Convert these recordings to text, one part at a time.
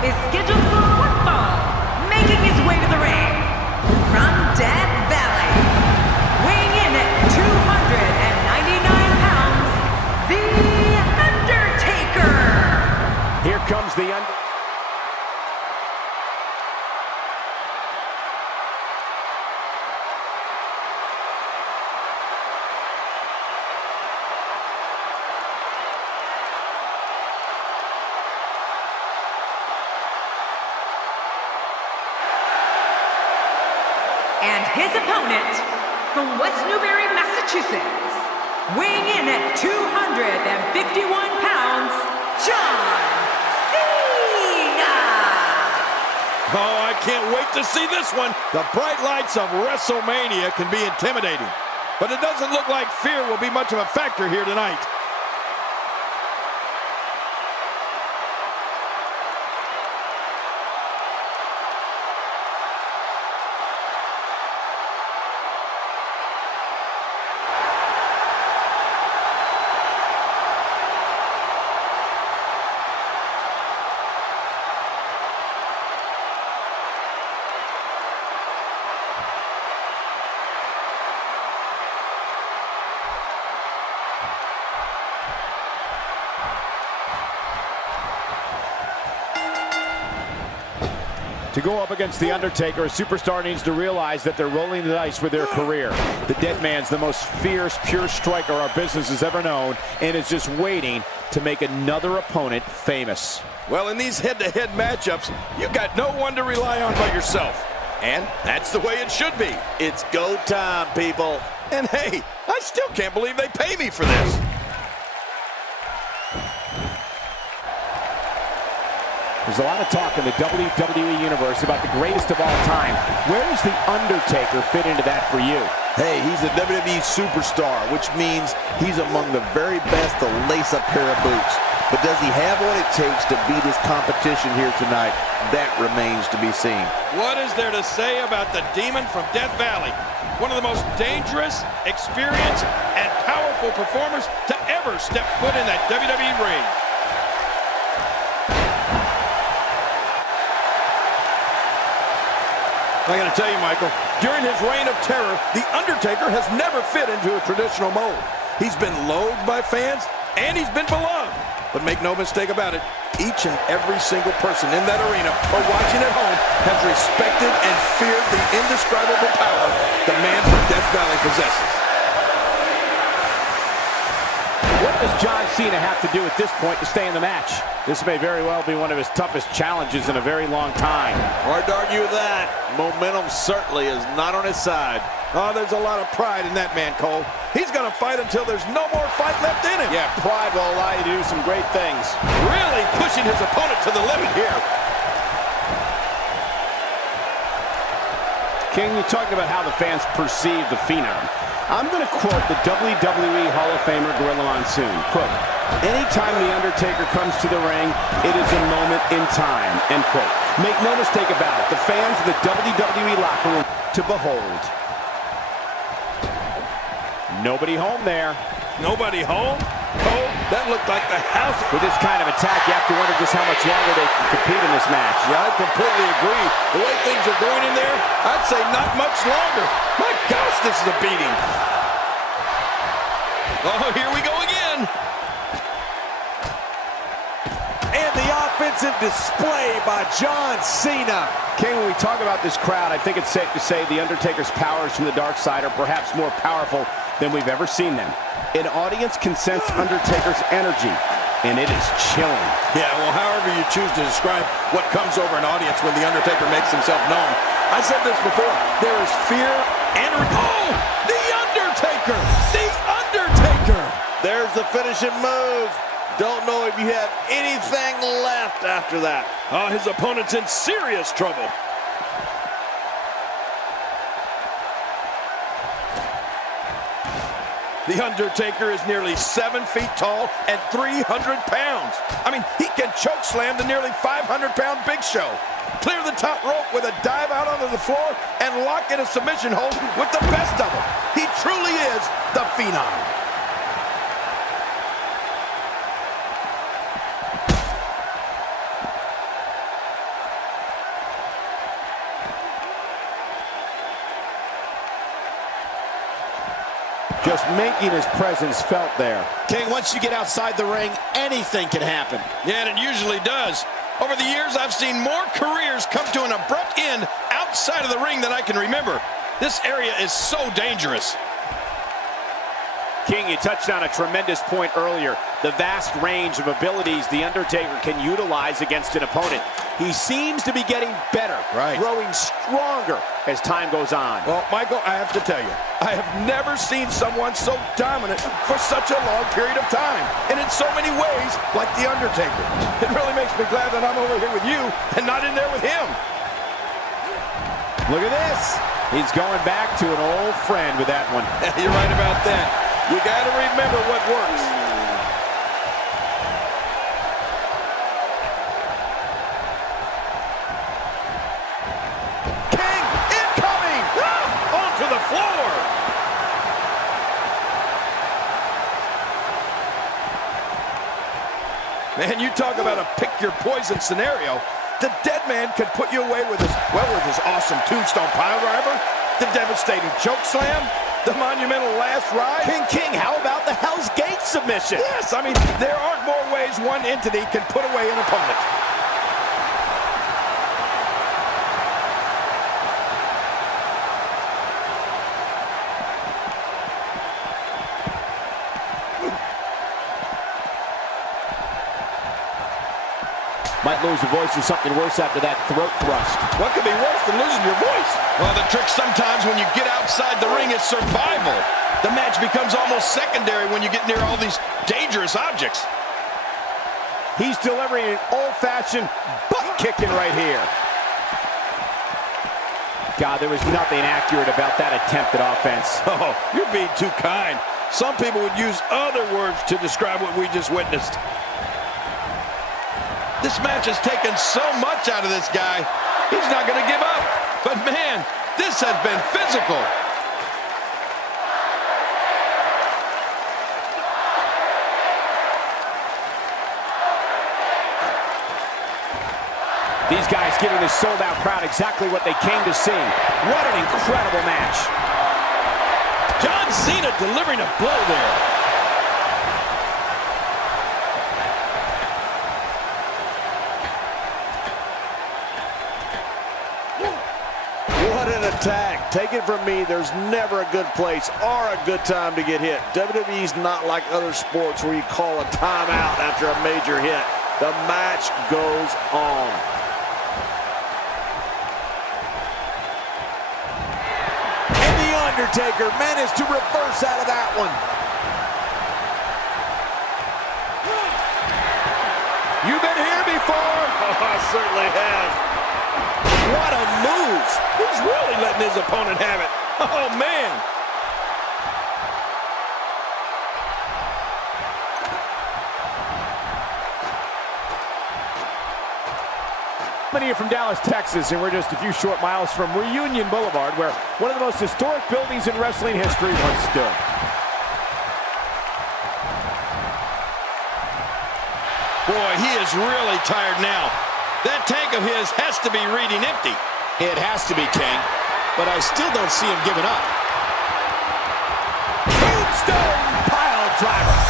is scheduled for one fall, making his way to the ring from Death Valley, weighing in at 299 pounds, The Undertaker. Here comes the Undertaker. And his opponent, from West Newbury, Massachusetts, weighing in at 251 pounds, John Cena! Oh, I can't wait to see this one. The bright lights of Wrestlemania can be intimidating, but it doesn't look like fear will be much of a factor here tonight. To go up against The Undertaker, a superstar needs to realize that they're rolling the dice with their career. The Dead Man's the most fierce, pure striker our business has ever known, and is just waiting to make another opponent famous. Well, in these head-to-head matchups, you've got no one to rely on but yourself. And that's the way it should be. It's go time, people. And hey, I still can't believe they pay me for this. There's a lot of talk in the WWE universe about the greatest of all time. Where does The Undertaker fit into that for you? Hey, he's a WWE superstar, which means he's among the very best to lace a pair of boots. But does he have what it takes to beat his competition here tonight? That remains to be seen. What is there to say about the Demon from Death Valley? One of the most dangerous, experienced, and powerful performers to ever step foot in that WWE ring. I gotta tell you, Michael, during his reign of terror, The Undertaker has never fit into a traditional mold. He's been loathed by fans, and he's been beloved. But make no mistake about it, each and every single person in that arena or watching at home has respected and feared the indescribable power the man from Death Valley possesses. What does John Cena have to do at this point to stay in the match? This may very well be one of his toughest challenges in a very long time. Hard to argue with that. Momentum certainly is not on his side. Oh, there's a lot of pride in that man, Cole. He's gonna fight until there's no more fight left in him. Yeah, pride will allow you to do some great things. Really pushing his opponent to the limit here. King, you talked about how the fans perceive the Phenom. I'm going to quote the WWE Hall of Famer Gorilla Monsoon. Quote, "Anytime The Undertaker comes to the ring, it is a moment in time." End quote. Make no mistake about it, the fans of the WWE locker room to behold. Nobody home there. Nobody home? Cole, that looked like the house. With this kind of attack, you have to wonder just how much longer they can compete in this match. Yeah, I completely agree. The way things are going in there, I'd say not much longer. My gosh, this is a beating. Oh, here we go again. And the offensive display by John Cena. King, when we talk about this crowd, I think it's safe to say The Undertaker's powers from the dark side are perhaps more powerful than we've ever seen them. An audience can sense Undertaker's energy, and it is chilling. Yeah, well, however you choose to describe what comes over an audience when The Undertaker makes himself known. I said this before, there is fear and... Oh! The Undertaker! The Undertaker! There's the finishing move. Don't know if you have anything left after that. Oh, his opponent's in serious trouble. The Undertaker is nearly 7 feet tall and 300 pounds. I mean, he can choke slam the nearly 500-pound Big Show, clear the top rope with a dive out onto the floor, and lock in a submission hold with the best of them. He truly is the Phenom. just making his presence felt there. King, once you get outside the ring, anything can happen. Yeah, and it usually does. Over the years, I've seen more careers come to an abrupt end outside of the ring than I can remember. This area is so dangerous. King, you touched on a tremendous point earlier. The vast range of abilities the Undertaker can utilize against an opponent. He seems to be getting better, growing stronger as time goes on. Well, Michael, I have to tell you, I have never seen someone so dominant for such a long period of time, and in so many ways, like The Undertaker. It really makes me glad that I'm over here with you and not in there with him. Look at this. He's going back to an old friend with that one. You're right about that. We got to remember what works. King incoming! Onto the floor! Man, you talk about a pick-your-poison scenario. The dead man could put you away with his awesome tombstone piledriver, the devastating choke slam, the monumental last ride. King, how about the Hell's Gate submission? Yes, I mean, there aren't more ways one entity can put away an opponent. Might lose your voice or something worse after that throat thrust. What could be worse than losing your voice? Well, the trick sometimes when you get outside the ring is survival. The match becomes almost secondary when you get near all these dangerous objects. He's delivering an old-fashioned butt-kicking right here. God, there was nothing accurate about that attempted offense. Oh, you're being too kind. Some people would use other words to describe what we just witnessed. This match has taken so much out of this guy. He's not going to give up. But man, this has been physical. These guys giving this sold-out crowd exactly what they came to see. What an incredible match. John Cena delivering a blow there. Attack. Take it from me, there's never a good place or a good time to get hit. WWE's not like other sports where you call a timeout after a major hit. The match goes on. And The Undertaker managed to reverse out of that one. You've been here before? Oh, I certainly have. What a move! He's really letting his opponent have it. Oh, man! Many are from Dallas, Texas, and we're just a few short miles from Reunion Boulevard, where one of the most historic buildings in wrestling history once stood. Boy, he is really tired now. That tank of his has to be reading empty. It has to be, King, but I still don't see him giving up. Tombstone pile driver.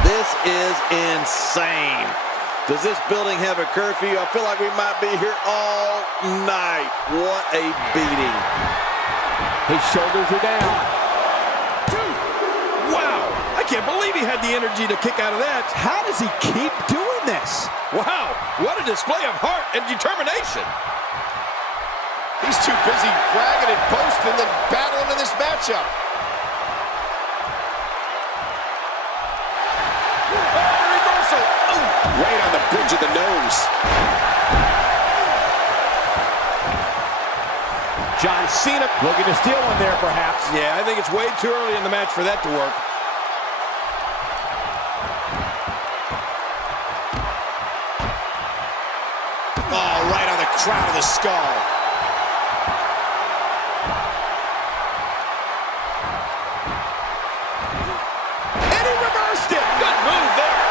This is insane. Does this building have a curfew? I feel like we might be here all night. What a beating. His shoulders are down. Wow, I can't believe he had the energy to kick out of that. How does he keep doing this? Wow, what a display of heart and determination. He's too busy bragging and boasting than battling in this matchup. Oh, reversal. Ooh. Right on the bridge of the nose. John Cena looking to steal one there, perhaps. Yeah, I think it's way too early in the match for that to work. Oh, right on the crown of the skull. And he reversed it. Good move there.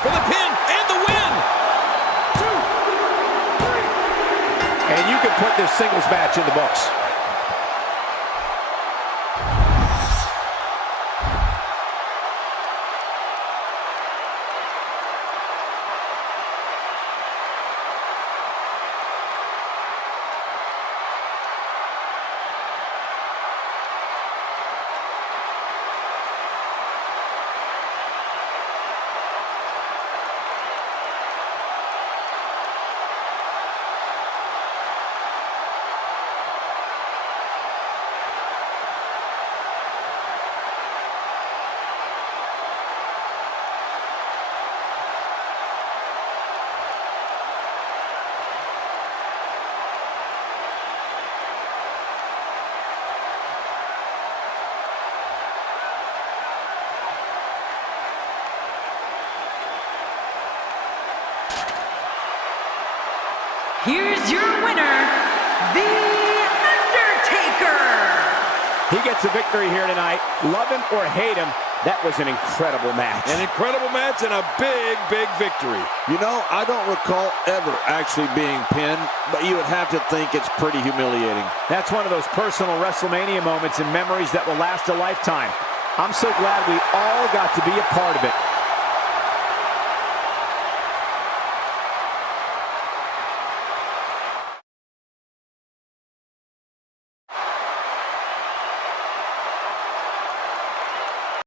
For the pin and the win. 2, 3. And you can put this singles match in the books. Here's your winner, The Undertaker. He gets a victory here tonight. Love him or hate him, that was an incredible match. An incredible match and a big, big victory. You know, I don't recall ever actually being pinned, but you would have to think it's pretty humiliating. That's one of those personal Wrestlemania moments and memories that will last a lifetime. I'm so glad we all got to be a part of it.